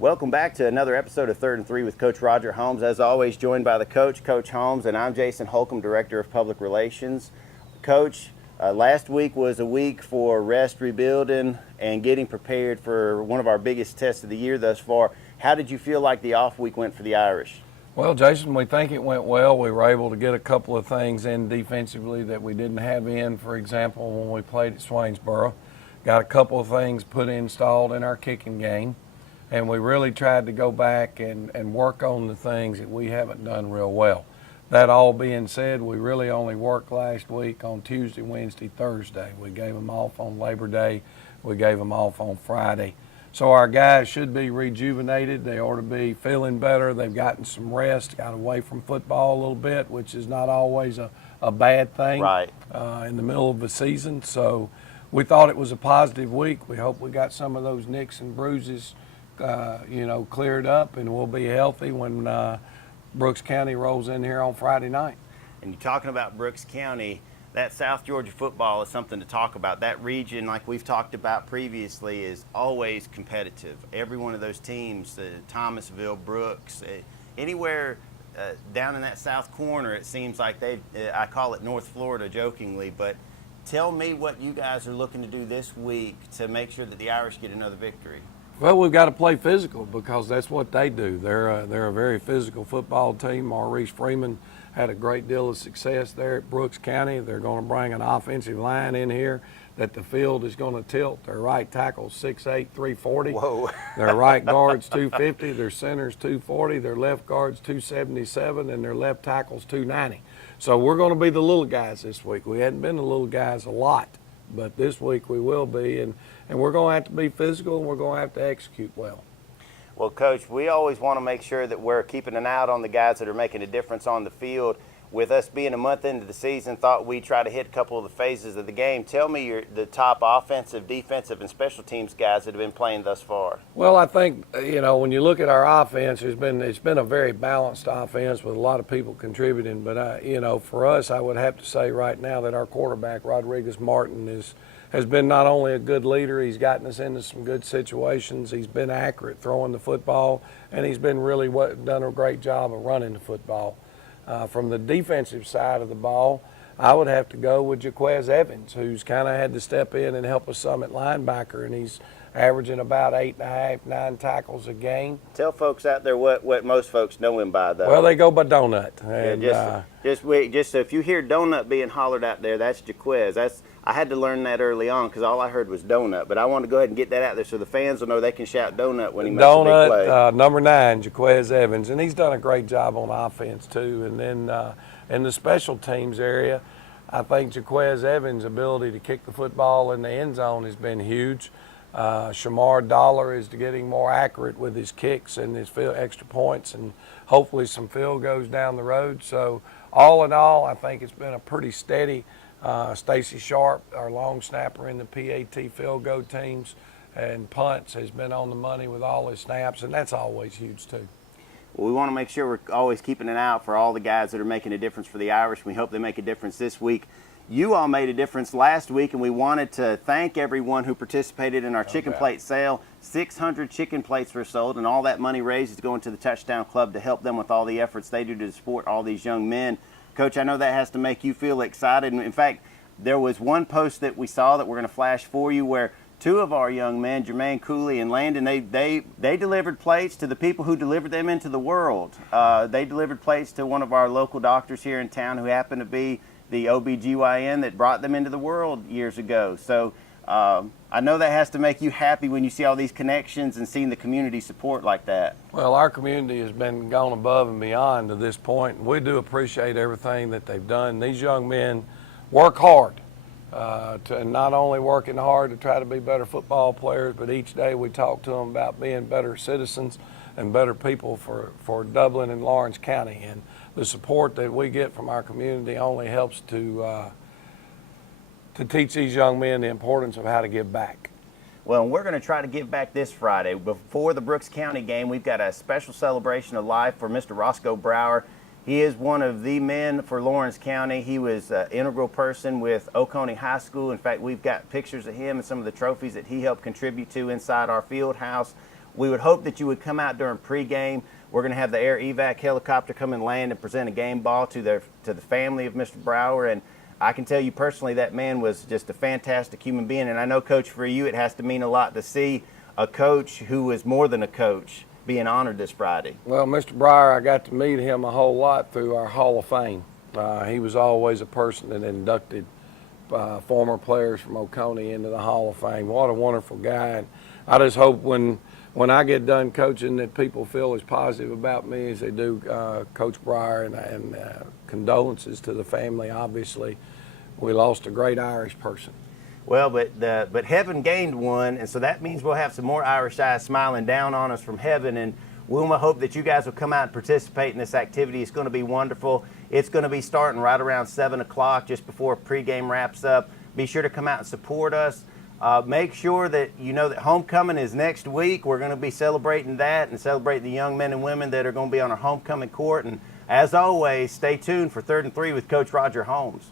Welcome back to another episode of Third and Three with Coach Roger Holmes. As always, joined by the coach, Coach Holmes, and I'm Jason Holcomb, Director of Public Relations. Coach, last week was a week for rest, rebuilding, and getting prepared for one of our biggest tests of the year thus far. How did you feel like the off week went for the Irish? Well, Jason, we think it went well. We were able to get a couple of things in defensively that we didn't have in, for example, when we played at Swainsboro. Got a couple of things installed in our kicking game. And we really tried to go back and work on the things that we haven't done real well. That all being said, we really only worked last week on Tuesday, Wednesday, Thursday. We gave them off on Labor Day. We gave them off on Friday. So our guys should be rejuvenated. They ought to be feeling better. They've gotten some rest, got away from football a little bit, which is not always a bad thing in the middle of the season. So we thought it was a positive week. We hope we got some of those nicks and bruises cleared up, and we'll be healthy when Brooks County rolls in here on Friday night. And you're talking about Brooks County, that South Georgia football is something to talk about. That region, like we've talked about previously, is always competitive. Every one of those teams, Thomasville, Brooks, anywhere down in that south corner, it seems like I call it North Florida jokingly, but tell me what you guys are looking to do this week to make sure that the Irish get another victory. Well, we've got to play physical because that's what they do. They're a very physical football team. Maurice Freeman had a great deal of success there at Brooks County. They're going to bring an offensive line in here that the field is going to tilt. Their right tackle's 6'8", 340. Whoa. Their right guard's 250. Their center's 240. Their left guard's 277, and their left tackle's 290. So we're going to be the little guys this week. We hadn't been the little guys a lot, but this week we will be, and we're going to have to be physical, and we're going to have to execute well. Well, Coach, we always want to make sure that we're keeping an eye out on the guys that are making a difference on the field. With us being a month into the season, thought we'd try to hit a couple of the phases of the game. Tell me the top offensive, defensive, and special teams guys that have been playing thus far. Well, I think, when you look at our offense, it's been a very balanced offense with a lot of people contributing. But, for us, I would have to say right now that our quarterback, Rodriguez Martin, has been not only a good leader, he's gotten us into some good situations, he's been accurate throwing the football, and he's been really done a great job of running the football. From the defensive side of the ball, I would have to go with Jaquez Evans, who's kind of had to step in and help us some at linebacker, and he's averaging about 8.5, 9 tackles a game. Tell folks out there what most folks know him by, though. Well, they go by Donut. And, just so if you hear Donut being hollered out there, that's Jaquez. I had to learn that early on because all I heard was Donut. But I want to go ahead and get that out there so the fans will know they can shout Donut when he makes a big play. Donut, number 9, Jaquez Evans, and he's done a great job on offense too. And then in the special teams area, I think Jaquez Evans' ability to kick the football in the end zone has been huge. Shamar Dollar is getting more accurate with his kicks and his extra points, and hopefully some field goes down the road. So all in all, I think it's been a pretty steady. Stacy Sharp, our long snapper in the PAT field goal teams and punts, has been on the money with all his snaps, and that's always huge too. Well, we want to make sure we're always keeping an eye out for all the guys that are making a difference for the Irish. We hope they make a difference this week. You all made a difference last week, and we wanted to thank everyone who participated in our chicken plate sale. 600 chicken plates were sold, and all that money raised is going to the Touchdown Club to help them with all the efforts they do to support all these young men. Coach, I know that has to make you feel excited. In fact, there was one post that we saw that we're going to flash for you where two of our young men, Jermaine Cooley and Landon, they delivered plates to the people who delivered them into the world. They delivered plates to one of our local doctors here in town who happened to be the OBGYN that brought them into the world years ago. So I know that has to make you happy when you see all these connections and seeing the community support like that. Well, our community has been gone above and beyond to this point. We do appreciate everything that they've done. These young men work hard, to not only working hard to try to be better football players, but each day we talk to them about being better citizens and better people for Dublin and Lawrence County. And the support that we get from our community only helps to teach these young men the importance of how to give back. Well, we're going to try to give back this Friday. Before the Brooks County game, we've got a special celebration of life for Mr. Roscoe Brower. He is one of the men for Lawrence County. He was an integral person with Oconee High School. In fact, we've got pictures of him and some of the trophies that he helped contribute to inside our field house. We would hope that you would come out during pregame. We're going to have the air evac helicopter come and land and present a game ball to the family of Mr. Brower. And I can tell you personally, that man was just a fantastic human being. And I know, Coach, for you, it has to mean a lot to see a coach who is more than a coach being honored this Friday. Well, Mr. Breyer, I got to meet him a whole lot through our Hall of Fame. He was always a person that inducted former players from Oconee into the Hall of Fame. What a wonderful guy. And I just hope when I get done coaching that people feel as positive about me as they do Coach Breyer, and condolences to the family, obviously. We lost a great Irish person. Well, but heaven gained one, and so that means we'll have some more Irish eyes smiling down on us from heaven. And Wilma, hope that you guys will come out and participate in this activity. It's going to be wonderful. It's going to be starting right around 7 o'clock, just before pregame wraps up. Be sure to come out and support us. Make sure that you know that homecoming is next week. We're going to be celebrating that and celebrating the young men and women that are going to be on our homecoming court. And as always, stay tuned for 3rd and 3 with Coach Roger Holmes.